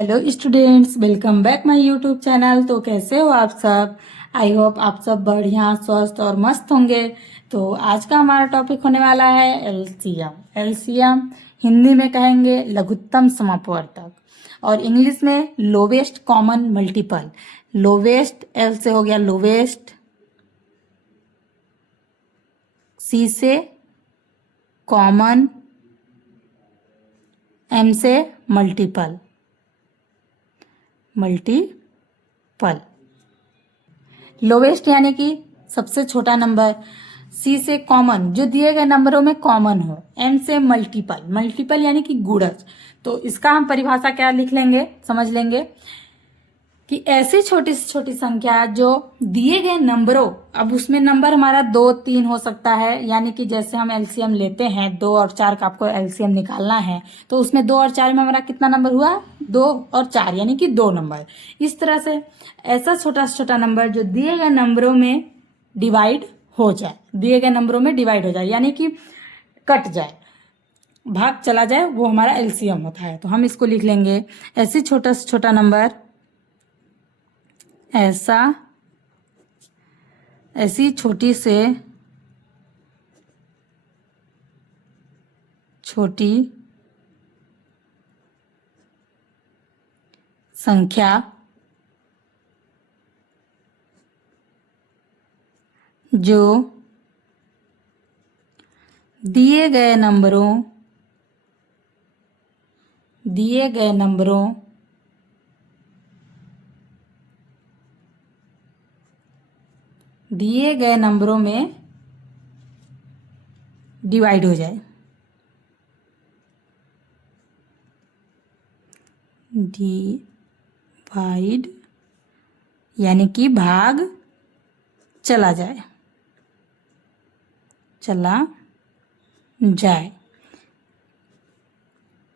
Hello students, welcome back my YouTube channel. तो कैसे हो आप सब? आई होप आप सब बढ़िया, स्वस्थ और मस्त होंगे। तो आज का हमारा टॉपिक होने वाला है एलसीएम। एलसीएम हिंदी में कहेंगे लघुत्तम समापवर्तक, और इंग्लिश में lowest common multiple. Lowest L से हो गया लोवेस्ट, सी से कॉमन, एम से मल्टीपल। मल्टीपल लोवेस्ट यानी कि सबसे छोटा नंबर, सी से कॉमन जो दिए गए नंबरों में कॉमन हो, एम से मल्टीपल। मल्टीपल यानी कि गुणज। तो इसका हम परिभाषा क्या लिख लेंगे, समझ लेंगे कि ऐसी छोटी से छोटी संख्या जो दिए गए नंबरों, अब उसमें नंबर हमारा 2 3 हो सकता है, यानी कि जैसे हम एलसीएम लेते हैं 2 और 4 का, आपको एलसीएम निकालना है तो उसमें 2 और 4 में हमारा कितना नंबर हुआ? 2 और 4 यानी कि 2 नंबर। इस तरह से ऐसा छोटा से छोटा नंबर जो दिए गए नंबरों में डिवाइड हो जाए, दिए गए नंबरों में डिवाइड हो जाए यानी कि कट जाए, भाग चला जाए, वो हमारा एलसीएम होता है। तो हम इसको लिख लेंगे ऐसी छोटा से छोटा नंबर, ऐसी छोटी से छोटी संख्या जो दिए गए नंबरों में डिवाइड हो जाए। डिवाइड यानी कि भाग चला जाए,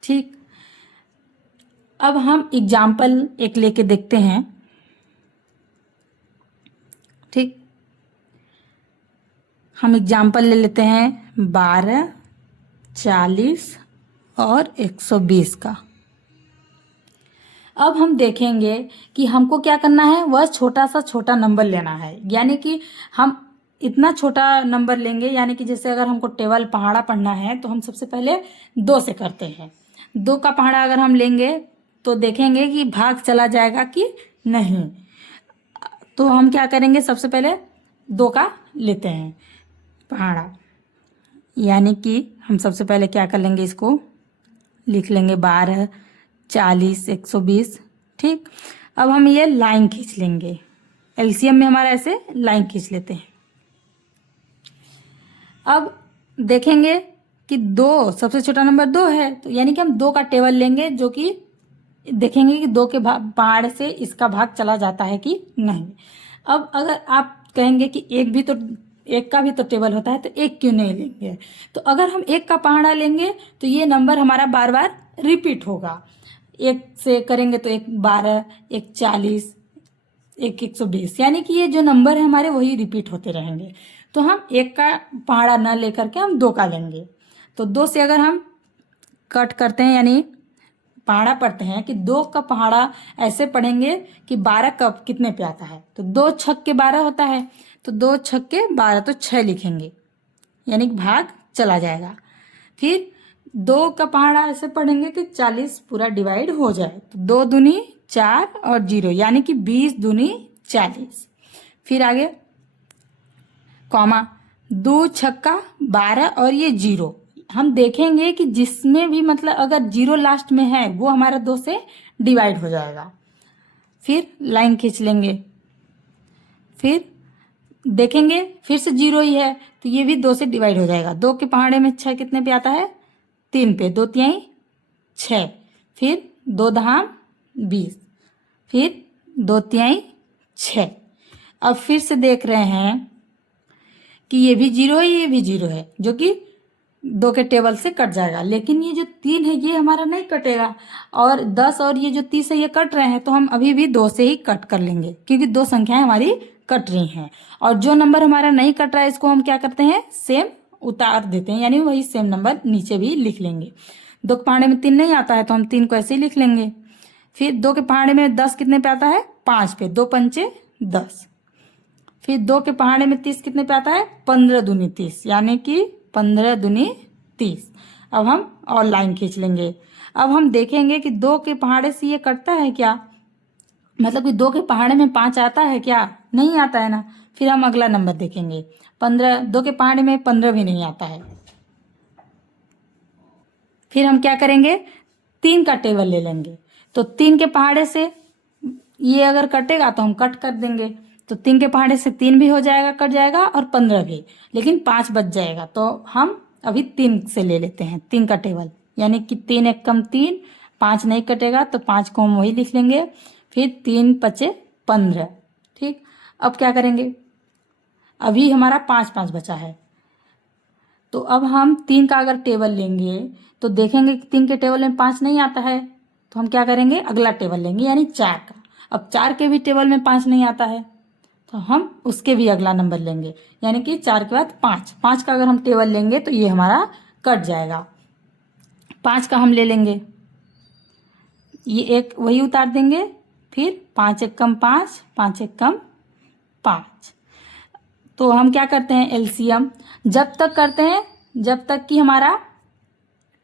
ठीक। अब हम एग्जाम्पल एक लेके देखते हैं, ठीक। हम एग्जाम्पल ले लेते हैं 12, 40 और 120 का। अब हम देखेंगे कि हमको क्या करना है, वह छोटा सा छोटा नंबर लेना है, यानी कि हम इतना छोटा नंबर लेंगे, यानी कि जैसे अगर हमको टेबल पहाड़ा पढ़ना है तो हम सबसे पहले 2 से करते हैं। 2 का पहाड़ा अगर हम लेंगे तो देखेंगे कि भाग चला जाएगा कि नहीं। तो हम क्या करेंगे, सबसे पहले 2 का लेते हैं पहाड़ा, यानी कि हम सबसे पहले क्या कर लेंगे, इसको लिख लेंगे 12, 40, 120, ठीक। अब हम ये लाइन खींच लेंगे, एलसीएम में हमारा ऐसे लाइन खींच लेते हैं। अब देखेंगे कि 2 सबसे छोटा नंबर 2 है, तो यानी कि हम 2 का टेबल लेंगे, जो कि देखेंगे कि 2 के पहाड़ से इसका भाग चला जाता है कि नहीं। अब अगर आप कहेंगे कि एक का भी तो टेबल होता है, तो एक क्यों नहीं लेंगे? तो अगर हम 1 का पहाड़ा लेंगे तो ये नंबर हमारा बार बार रिपीट होगा। 1 से करेंगे तो 1 12, 1 40, 1 120, यानी कि ये जो नंबर है हमारे वही रिपीट होते रहेंगे। तो हम 1 का पहाड़ा न लेकर के हम 2 का लेंगे। तो 2 से अगर हम कट करते हैं, यानी पहाड़ा पढ़ते हैं कि 2 का पहाड़ा ऐसे पढ़ेंगे कि 12 कब कितने पे आता है, तो 2 छक्के 12 होता है, तो 2 छक्के 12 तो 6 लिखेंगे, यानी कि भाग चला जाएगा। फिर 2 का पहाड़ा ऐसे पढ़ेंगे कि 40 पूरा डिवाइड हो जाए, तो 2 दूनी 4 और 0, यानी कि 20 दूनी 40। फिर आगे कॉमा, 2 छक्का 12 और ये 0, हम देखेंगे कि जिसमें भी मतलब अगर 0 लास्ट में है वो हमारा 2 से डिवाइड हो जाएगा। फिर लाइन खींच लेंगे, फिर देखेंगे फिर से 0 ही है, तो ये भी 2 से डिवाइड हो जाएगा। 2 के पहाड़े में 6 कितने पे आता है? 3 पे, 2 तिहाई 6, फिर 2 धाम 20, फिर 2 तिहाई 6। अब फिर से देख रहे हैं कि ये भी 0 है, ये भी 0 है, जो कि 2 के टेबल से कट जाएगा, लेकिन ये जो 3 है ये हमारा नहीं कटेगा, और 10 और ये जो 30 है ये कट रहे हैं, तो हम अभी भी 2 से ही कट कर लेंगे, क्योंकि 2 संख्याएं हमारी कट रही हैं। और जो नंबर हमारा नहीं कट रहा है इसको हम क्या करते हैं, सेम उतार देते हैं, यानी वही सेम नंबर नीचे भी लिख लेंगे। 2 के पहाड़े में 3 नहीं आता है तो हम 3 को ऐसे ही लिख लेंगे। फिर 2 के पहाड़े में 10 कितने पे आता है? 5 पे, 2 पंचे 10। फिर 2 के पहाड़े में 30 कितने पे आता है? 15 दूनी 30, यानी कि 15 दूनी 30। अब हम और लाइन खींच लेंगे। अब हम देखेंगे कि 2 के पहाड़े से ये कटता है क्या, मतलब कि 2 के पहाड़े में 5 आता है क्या? नहीं आता है ना। फिर हम अगला नंबर देखेंगे। 15, 2 के पहाड़े में 15 भी नहीं आता है। फिर हम क्या करेंगे? 3 का टेबल ले लेंगे। तो 3 के पहाड़े से ये अगर कटेगा तो हम कट कर देंगे। तो 3 के पहाड़े से 3 भी हो जाएगा, कट जाएगा, और 15 भी, लेकिन 5 बच जाएगा। तो हम अभी 3 से ले लेते हैं, 3 का टेबल, यानी कि 3 एक कम 3, 5 नहीं कटेगा तो 5 को हम वही लिख लेंगे। फिर 3 पचे 15। ठीक, अब क्या करेंगे? अभी हमारा 5 5 बचा है। तो अब हम 3 का अगर टेबल लेंगे तो देखेंगे कि 3 के टेबल में 5 नहीं आता है। तो हम क्या करेंगे? अगला टेबल लेंगे, यानी 4 का। अब 4 के भी टेबल में 5 नहीं आता है, तो हम उसके भी अगला नंबर लेंगे, यानी कि 4 के बाद 5। 5 का अगर हम टेबल लेंगे तो ये हमारा कट जाएगा। 5 का हम ले लेंगे, ये एक वही उतार देंगे। फिर 5 एक कम 5, 5 एक कम 5। तो हम क्या करते हैं? एलसीएम जब तक करते हैं जब तक कि हमारा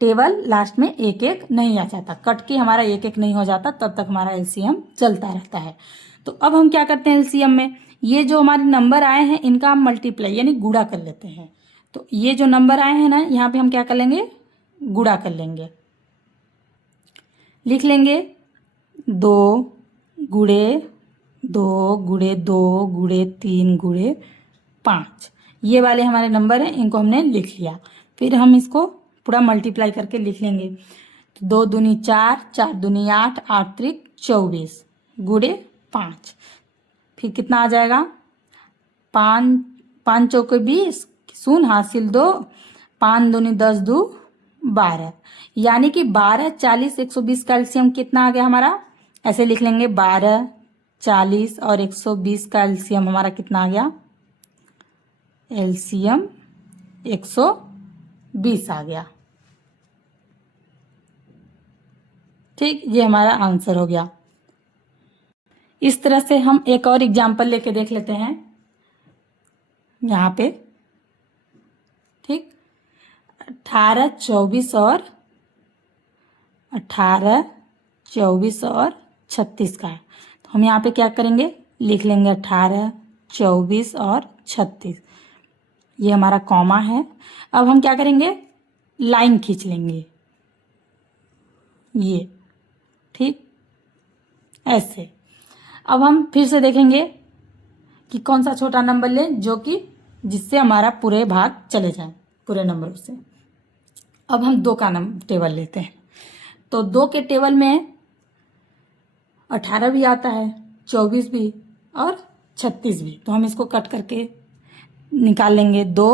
टेबल लास्ट में एक एक नहीं आ जाता, कट के हमारा एक एक नहीं हो जाता, तब तक हमारा एलसीएम चलता रहता है। तो अब हम क्या करते हैं? एलसीएम में ये जो हमारे नंबर आए हैं इनका हम मल्टीप्लाई यानी गुणा कर लेते हैं। तो ये जो नंबर आए हैं ना, यहाँ पे हम क्या कर लेंगे? गुणा कर लेंगे। लिख लेंगे 2 गुणे 2 गुणे 2 गुणे 3 गुणे 5। ये वाले हमारे नंबर हैं, इनको हमने लिख लिया। फिर हम इसको पूरा मल्टीप्लाई करके लिख लेंगे। तो 2 दूनी 4, 4 दूनी 8, 8 त्रिक 24 गुणे 5। फिर कितना आ जाएगा? 5 5 चौके 20, शून्य हासिल 2, 5 दूनी 10 दू 12, यानी कि 12 40 120 का एलसीएम कितना आ गया हमारा? ऐसे लिख लेंगे 12 40 और 120 का एलसीएम हमारा कितना आ गया? एलसीएम 120 आ गया। ठीक, ये हमारा आंसर हो गया। इस तरह से हम एक और एग्जाम्पल लेके देख लेते हैं यहाँ पे। ठीक, 18 24 और 18 24 और 36 का है। तो हम यहाँ पे क्या करेंगे? लिख लेंगे 18 24 और 36, ये हमारा कॉमा है। अब हम क्या करेंगे? लाइन खींच लेंगे, ये। ठीक, ऐसे। अब हम फिर से देखेंगे कि कौन सा छोटा नंबर लें जो कि जिससे हमारा पूरे भाग चले जाएं पूरे नंबरों से। अब हम 2 का टेबल लेते हैं। तो 2 के टेबल में 18 भी आता है, 24 भी और 36 भी। तो हम इसको कट करके निकाल लेंगे। 2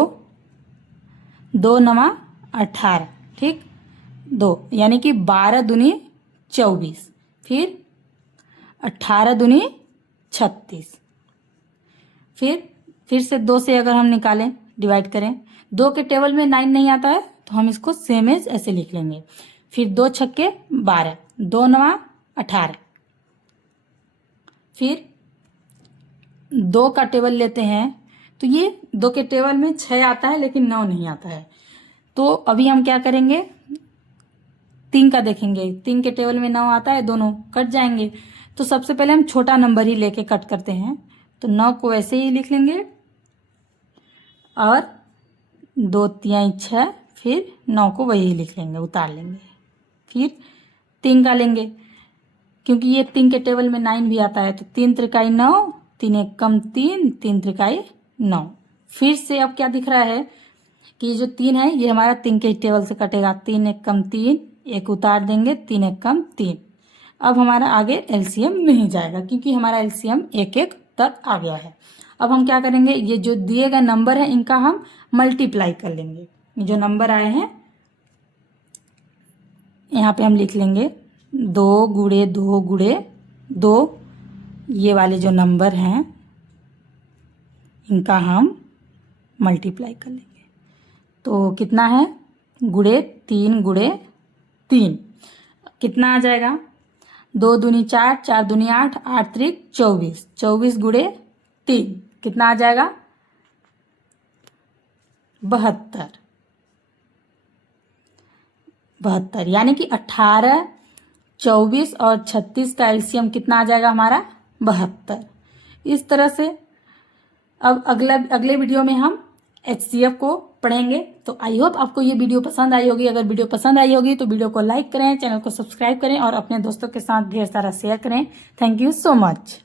2 नवा 18, ठीक, 2 यानी कि 12 दूनी 24, फिर 18 दूनी 36। फिर से 2 से अगर हम निकालें, डिवाइड करें, 2 के टेबल में 9 नहीं आता है तो हम इसको सेम एज ऐसे लिख लेंगे। फिर 2 छक्के 12, 2 नवा 18। फिर 2 का टेबल लेते हैं तो ये 2 के टेबल में 6 आता है लेकिन 9 नहीं आता है। तो अभी हम क्या करेंगे? 3 का देखेंगे। 3 के टेबल में 9 आता है, दोनों कट जाएंगे। तो सबसे पहले हम छोटा नंबर ही लेके कट करते हैं। तो 9 को ऐसे ही लिख लेंगे और 2 तिहाई 6, फिर 9 को वही लिख लेंगे, उतार लेंगे। फिर 3 का लेंगे, क्योंकि ये 3 के टेबल में 9 भी आता है। तो 3 त्रिकाई 9, 3 एक कम 3, 3 त्रिकाई 9। फिर से अब क्या दिख रहा है कि ये जो 3 है ये हमारा 3 के टेबल से कटेगा। 3 एक कम 3, एक उतार देंगे, 3 एक कम 3। अब हमारा आगे एलसीएम नहीं जाएगा क्योंकि हमारा एलसीएम 1 1 तक आ गया है। अब हम क्या करेंगे? ये जो दिए गए नंबर है इनका हम मल्टीप्लाई कर लेंगे। ये जो नंबर आए हैं यहाँ पे हम लिख लेंगे 2 गुणे 2 गुणे 2। ये वाले जो नंबर हैं इनका हम मल्टीप्लाई कर लेंगे। तो कितना है? गुणे 3 गुणे 3 कितना आ जाएगा? दो दूनी 4, 4 दूनी 8, 8 त्रिक 24, 24 गुणे 3 कितना आ जाएगा? 72। 72 यानी कि 18, 24 और 36 का एलसीएम कितना आ जाएगा हमारा? 72। इस तरह से अब अगले वीडियो में हम HCF को पढ़ेंगे। तो आई होप आपको ये वीडियो पसंद आई होगी। अगर वीडियो पसंद आई होगी तो वीडियो को लाइक करें, चैनल को सब्सक्राइब करें और अपने दोस्तों के साथ ढेर सारा शेयर करें। Thank you so much.